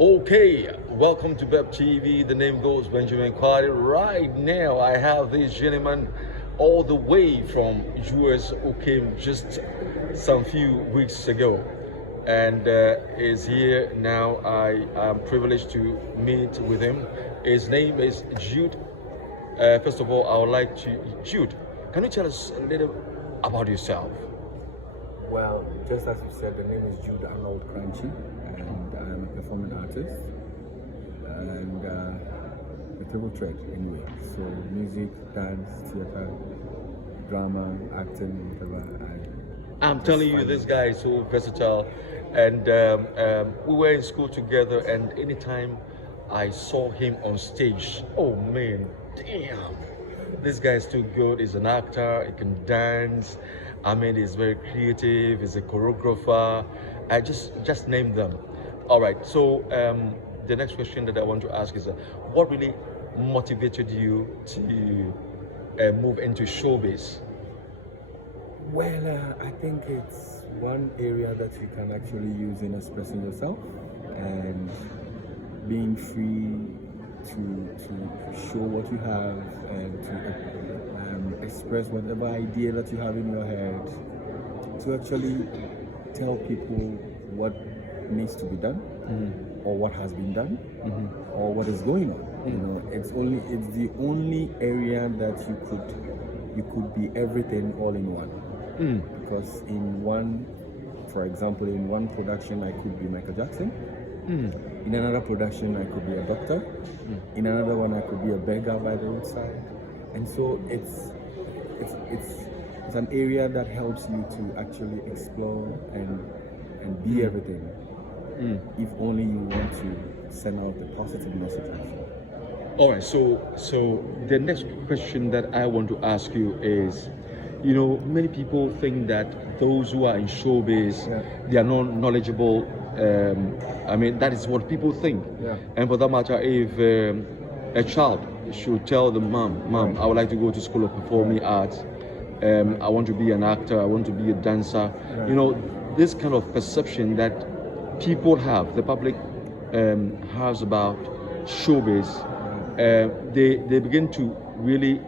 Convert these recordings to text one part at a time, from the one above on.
Okay, welcome to Beb TV. The name goes Benjamin Quaddy. Right now, I have this gentleman all the way from US who came just some few weeks ago and is here now. I am privileged to meet with him. His name is Jude. First of all, I would like to, Jude, can you tell us a little about yourself? Well, just as you said, the name is Jude Arnold Crunchy, and I'm a performing artist and a triple threat anyway. So music, dance, theater, drama, acting, whatever. I'm telling you, this guy is so versatile. And we were in school together, and anytime I saw him on stage, oh man, damn, this guy is too good. He's an actor, he can dance. I mean, he's very creative, he's a choreographer. I just named them. All right, so the next question that I want to ask is, what really motivated you to move into showbiz? Well, I think it's one area that you can actually use in expressing yourself and being free to show what you have and to express whatever idea that you have in your head, to actually tell people what needs to be done or what has been done or what is going on. You know, it's the only area that you could be everything all in one. Because for example, in one production I could be Michael Jackson. In another production I could be a doctor. In another one I could be a beggar by the roadside. And so it's an area that helps you to actually explore and be everything. If only you want to send out the positive message actually. All right, so the next question that I want to ask you is, you know, many people think that those who are in showbiz, they are not knowledgeable. I mean, that is what people think. And for that matter, if a child should tell the mom, I would like to go to school of performing arts, I want to be an actor, I want to be a dancer. You know, this kind of perception that people have, the public has about showbiz, they begin to really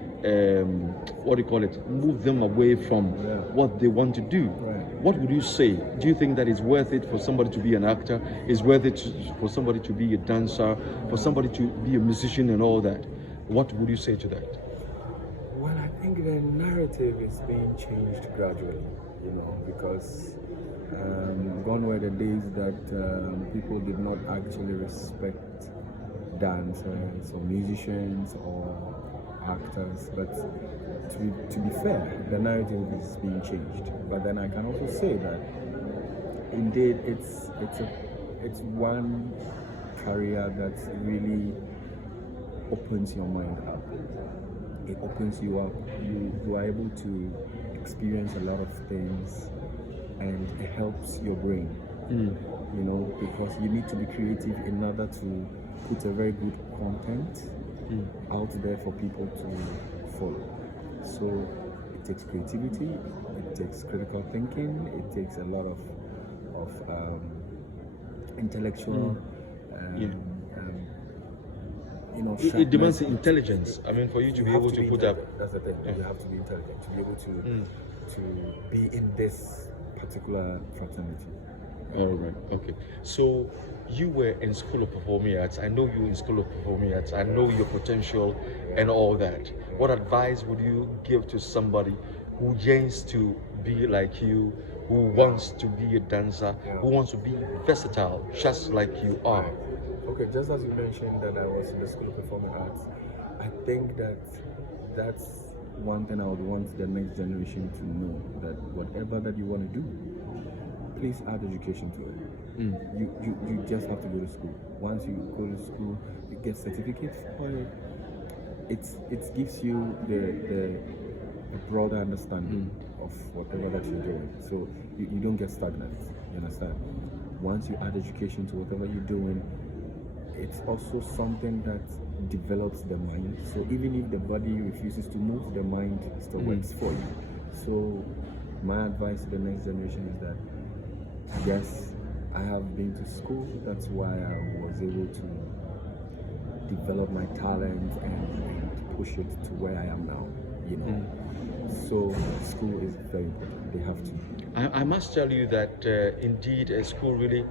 move them away from what they want to do. What would you say? Do you think that it's worth it for somebody to be an actor? Is worth it for somebody to be a dancer, for somebody to be a musician and all that? What would you say to that? Well, I think the narrative is being changed gradually, you know, because gone were the days that people did not actually respect dancers or musicians or actors, but to be fair, the narrative is being changed. But then I can also say that indeed it's one career that really opens your mind up. It opens you up. You are able to experience a lot of things, and it helps your brain. You know, because you need to be creative in order to put a very good content out there for people to follow. So it takes creativity, it takes critical thinking, it takes a lot of intellectual you know, it demands intelligence. I mean, for you to be able to put up. That's the thing. You have to be intelligent to be able to be in this particular fraternity. All right. Okay. So you were in School of Performing Arts. I know you in School of Performing Arts. I know your potential and all that. What advice would you give to somebody who yearns to be like you, who wants to be a dancer, who wants to be versatile, just like you are? Okay, just as you mentioned that I was in the School of Performing Arts, I think that's one thing I would want the next generation to know, that whatever that you want to do, please add education to it. You just have to go to school. Once you go to school, you get certificates for it. It gives you a broader understanding of whatever that you're doing. So you don't get stagnant. You understand? Once you add education to whatever you're doing, it's also something that develops the mind. So even if the body refuses to move, the mind still works for you. So my advice to the next generation is that yes, I have been to school. That's why I was able to develop my talent and push it to where I am now. You know, so school is very important. They have to. I must tell you that indeed school really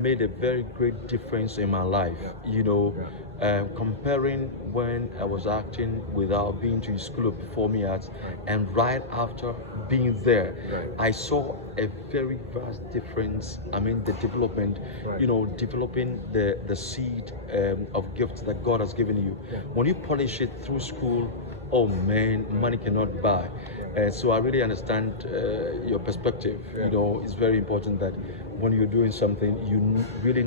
made a very great difference in my life. You know, comparing when I was acting without being to School of Performing Arts and right after being there, I saw a very vast difference. I mean, the development, you know, developing the seed of gifts that God has given you. When you polish it through school, oh man, money cannot buy. So I really understand your perspective. You know, it's very important that when you're doing something, you really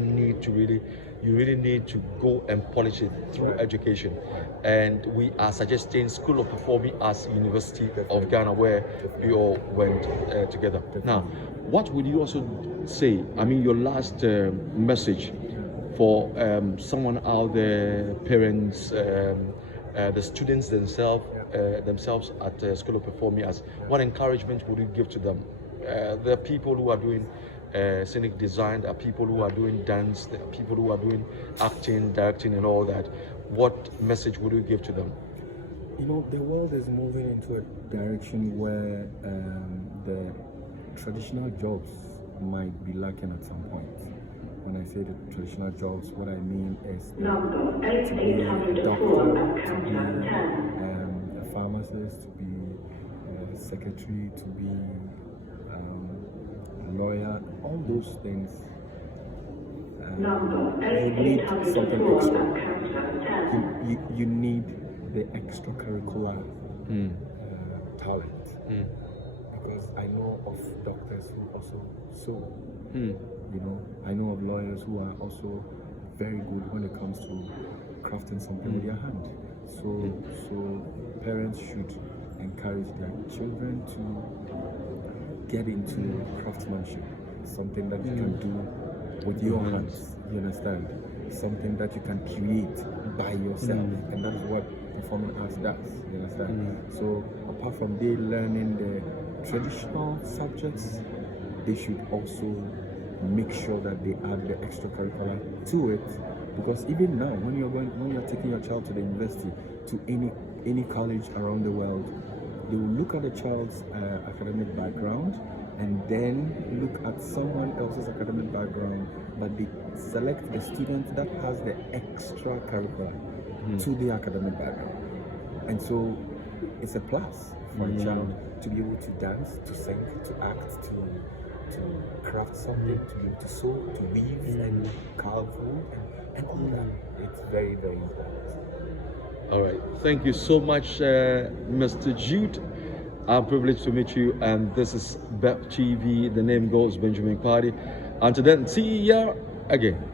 need to go and polish it through education. And we are suggesting School of Performing Arts University of Ghana, where we all went together. Now, what would you also say? I mean, your last message for someone out there, parents, the students themselves at School of Performing Arts. What encouragement would you give to them? There are people who are doing scenic design, there are people who are doing dance, there are people who are doing acting, directing and all that. What message would you give to them? You know, the world is moving into a direction where the traditional jobs might be lacking at some point. When I say the traditional jobs, what I mean is to be a doctor, to be a pharmacist, to be a secretary, to be a lawyer, all those things. You need something extra. You need the extracurricular talent. Because I know of doctors who also sew. You know, I know of lawyers who are also very good when it comes to crafting something with their hand. So parents should encourage their children to get into craftsmanship, something that you can do with your hands. You understand? Something that you can create by yourself, and that's what performing arts does. You understand? So apart from they learning the traditional subjects, they should also make sure that they add the extracurricular to it, because even now when you're taking your child to the university, to any college around the world, they will look at the child's academic background and then look at someone else's academic background, but they select a student that has the extracurricular to the academic background. And so it's a plus for a child to be able to dance, to sing, to act, to craft something, to be able to sew, to weave and carve wood and all that. It's very, very important. All right. Thank you so much, Mr. Jude. I'm privileged to meet you, and this is BEP TV. The name goes Benjamin Kpadi. Until then, see ya again.